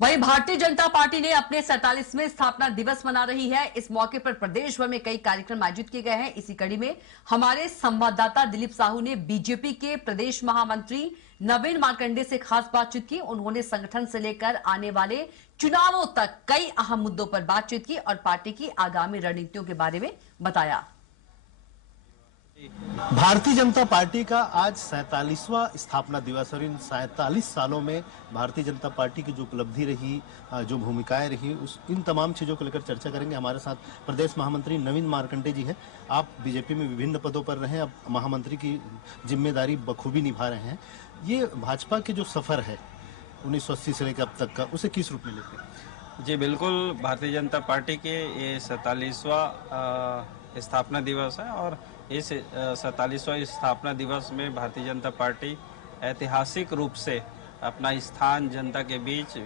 वहीं भारतीय जनता पार्टी ने अपने 47वें स्थापना दिवस मना रही है। इस मौके पर प्रदेश भर में कई कार्यक्रम आयोजित किए गए हैं। इसी कड़ी में हमारे संवाददाता दिलीप साहू ने बीजेपी के प्रदेश महामंत्री नवीन मार्कंडे से खास बातचीत की। उन्होंने संगठन से लेकर आने वाले चुनावों तक कई अहम मुद्दों पर बातचीत की और पार्टी की आगामी रणनीतियों के बारे में बताया। भारतीय जनता पार्टी का आज 47वां स्थापना दिवस और इन 47 सालों में भारतीय जनता पार्टी की जो उपलब्धि रही, जो भूमिकाएं रही, उस इन तमाम चीजों को लेकर चर्चा करेंगे। हमारे साथ प्रदेश महामंत्री नवीन मार्कंडे जी हैं। आप बीजेपी में विभिन्न पदों पर रहे, अब महामंत्री की जिम्मेदारी बखूबी निभा रहे हैं। ये भाजपा के जो सफर है 1980 से लेकर अब तक का, उसे किस रूप में लेते हैं? जी बिल्कुल, भारतीय जनता पार्टी के ये 47वां स्थापना दिवस है और इस 47वां स्थापना दिवस में भारतीय जनता पार्टी ऐतिहासिक रूप से अपना स्थान जनता के बीच,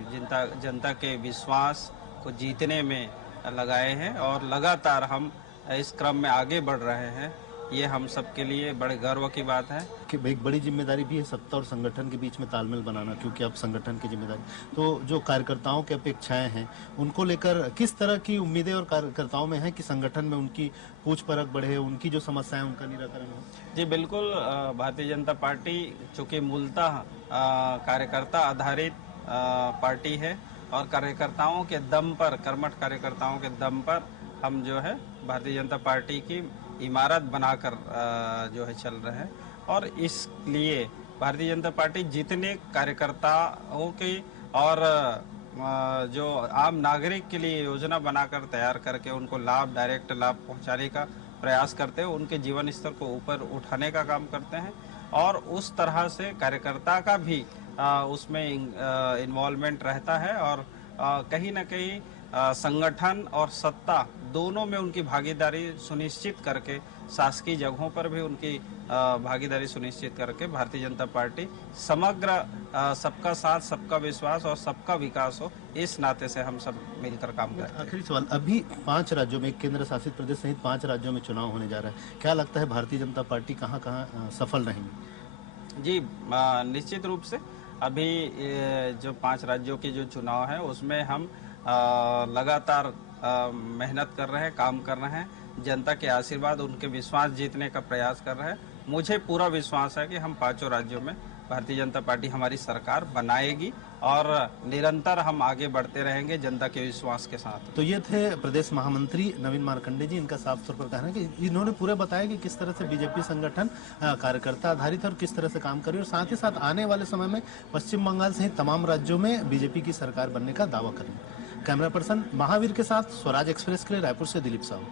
जनता के विश्वास को जीतने में लगाए हैं और लगातार हम इस क्रम में आगे बढ़ रहे हैं। ये हम सब के लिए बड़े गर्व की बात है कि एक बड़ी जिम्मेदारी भी है सत्ता और संगठन के बीच में तालमेल बनाना, क्योंकि अब संगठन की जिम्मेदारी, तो जो कार्यकर्ताओं की अपेक्षाएं हैं उनको लेकर किस तरह की उम्मीदें और कार्यकर्ताओं में है कि संगठन में उनकी पूछ परख बढ़े, उनकी जो समस्याएं उनका निराकरण हो? जी बिल्कुल, भारतीय जनता पार्टी चूँकि मूलतः कार्यकर्ता आधारित पार्टी है और कार्यकर्ताओं के दम पर, कर्मठ कार्यकर्ताओं के दम पर हम जो है भारतीय जनता पार्टी की इमारत बनाकर जो है चल रहे हैं और इसलिए भारतीय जनता पार्टी जितने कार्यकर्ताओं की और जो आम नागरिक के लिए योजना बनाकर तैयार करके उनको लाभ, डायरेक्ट लाभ पहुंचाने का प्रयास करते हैं, उनके जीवन स्तर को ऊपर उठाने का काम करते हैं और उस तरह से कार्यकर्ता का भी उसमें इन्वॉल्वमेंट रहता है और कहीं ना कहीं संगठन और सत्ता दोनों में उनकी भागीदारी सुनिश्चित करके, शासकीय जगहों पर भी उनकी भागीदारी सुनिश्चित करके भारतीय जनता पार्टी समग्र सबका साथ, सबका विश्वास और सबका विकास हो, इस नाते से हम सब मिलकर काम करते हैं। आखिरी सवाल, अभी 5 राज्यों में, केंद्र शासित प्रदेश सहित 5 राज्यों में चुनाव होने जा रहा है, क्या लगता है भारतीय जनता पार्टी कहाँ सफल रहेंगी? जी निश्चित रूप से अभी जो 5 राज्यों के जो चुनाव है उसमें हम लगातार मेहनत कर रहे हैं, काम कर रहे हैं, जनता के आशीर्वाद, उनके विश्वास जीतने का प्रयास कर रहे हैं। मुझे पूरा विश्वास है कि हम 5 राज्यों में भारतीय जनता पार्टी हमारी सरकार बनाएगी और निरंतर हम आगे बढ़ते रहेंगे जनता के विश्वास के साथ। तो ये थे प्रदेश महामंत्री नवीन मार्कंडे जी। इनका साफ तौर पर कहना है कि इन्होंने पूरा बताया कि किस तरह से बीजेपी संगठन कार्यकर्ता आधारित है और किस तरह से काम कर रही है और साथ ही साथ आने वाले समय में पश्चिम बंगाल सहित तमाम राज्यों में बीजेपी की सरकार बनने का दावा करेंगे। कैमरा पर्सन महावीर के साथ स्वराज एक्सप्रेस के लिए रायपुर से दिलीप साहू।